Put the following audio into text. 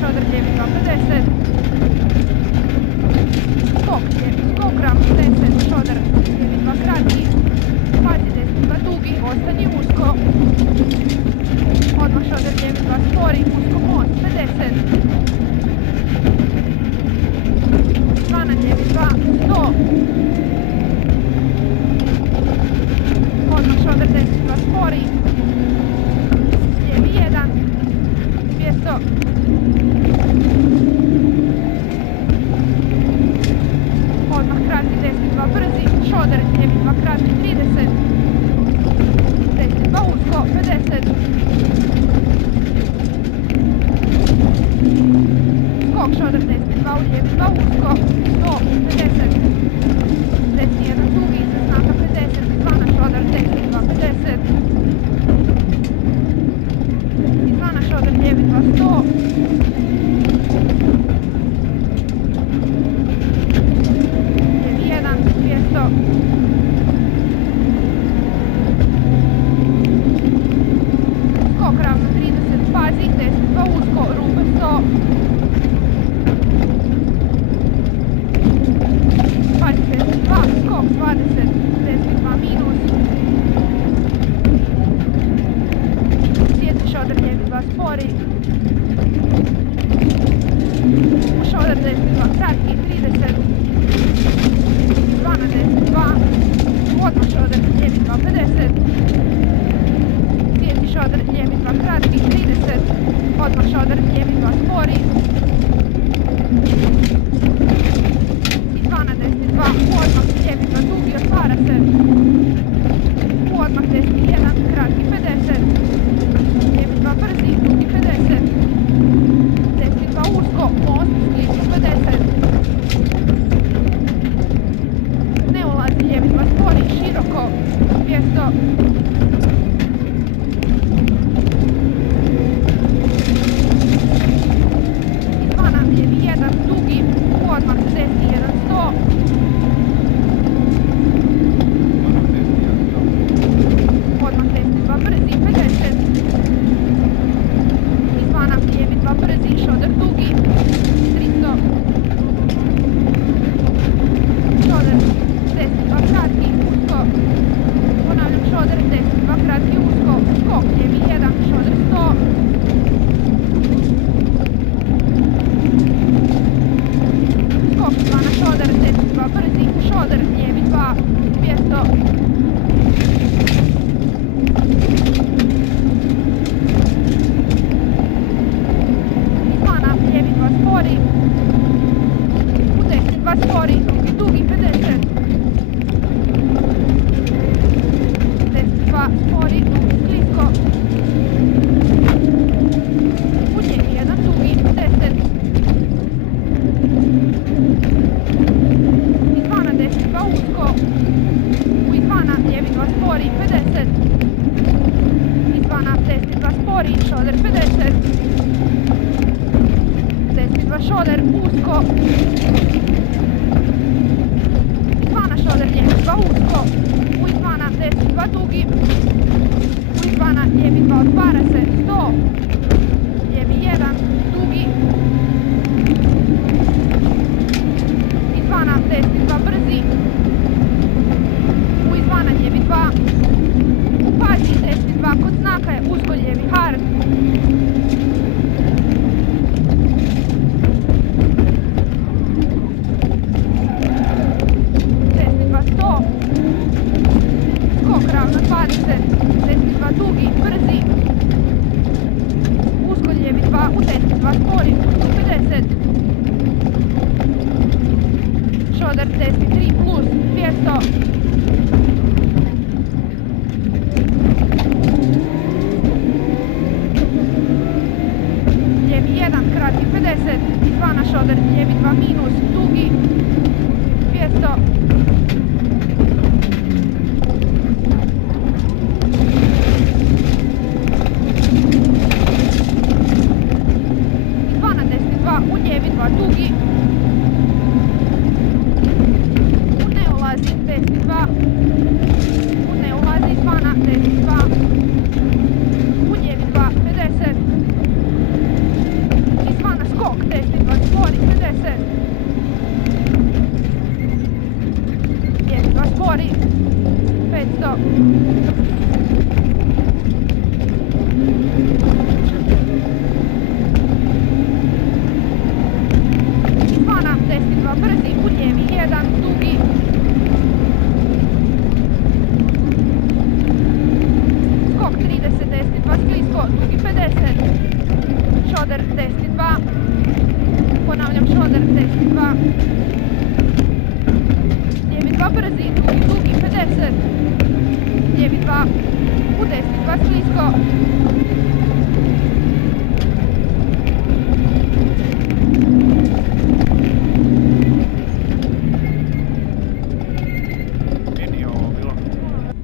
šodar lijevi 250. Skok lijevi, skok ravno 10, šodar lijevi 2 kratki. Pazi desni 2 dugi, ostani usko. Odmah šodar lijevi 2 spori, usko most 50. Zvana lijevi 2, 100. Odmah šodar desni 2 spori. Lijevi 1, 200. Odmah kratki desni 2 brzi, šodar lijevi 2 kratki 30. Desni 2 usko 50. Skok šodar desni 2 u lijevi 2 usko 150. Desni 1 dugi, znaka 50. Zvana šodar desni 2 50. Zvana šodar lijevi 2 100. Lijevi 1 200. Skok ravno 30, pazi, desni 2 usko, rupe 100. Pazi, desni 2, skok 20, desni 2 minus. Sjeti šodar lijevi 2 spori. Šodar desni 2 kratki 30. Zvana desni 2. Odmah šodar lijevi 2 50. Sjeti šodar lijevi 2 kratki 30. Odmah šodar lijevi 2 spori. I zvana desni 2. Odmah lijevi 2 dugi, otvara se. Odmah desni 1, kratki 50. Lijevi 2 brzi, dugi 50. Desni 2 usko, most, sklisko 50. Ne ulazi lijevi 2 spori, široko 200. Izvana lijevi 1, dugi, odmah desni 1 100. Odmah desni 2 brzi 50. Izvana lijevi 2 brzi, šodar dugi 300. Šodar desni 2 kratki, usko. Ponavljam, šodar desni 2 kratki, usko. Skok lijevi 1, šodar 100. Skok zvana šodar desni 2 brzi, šodar lijevi 2 200. Izvana lijevi 2 spori. U desni 2 spori, dugi 50. Desni 2 spori, dugi sklisko. U lijevi 1 dugi 10. Izvana desni 2 usko. U izvana lijevi 2 spori 50. Izvana desni 2 spori, šodar 50. Desni 2 šodar usko. Izvana šodar lijevi 2 usko. U izvana desni 2 dugi. U izvana lijevi 2 otvara se 100. Lijevi 1 dugi. Izvana desni 2 brzi. U izvana lijevi 2. Pazi desni 2 kod znaka je usko lijevi hard. Desni 2 100. Skok ravno 20. Desni 2 dugi, brzi. Usko lijevi 2, u desni 2 spori, usko 50. Šodar desni 3 plus 200. Lijevi 1, kratki 50. Izvana šodar lijevi 2 minus, dugi 200. Izvana desni 2, u lijevi 2 dugi. U ne ulazi desni 2. U ne ulazi izvana desni 2. U lijevi 2 50. Izvana 2. Ponavljam, šoder desni 2. Lijevi 2 brzi, dugi 50. Lijevi 2 u desni 2 sklisko.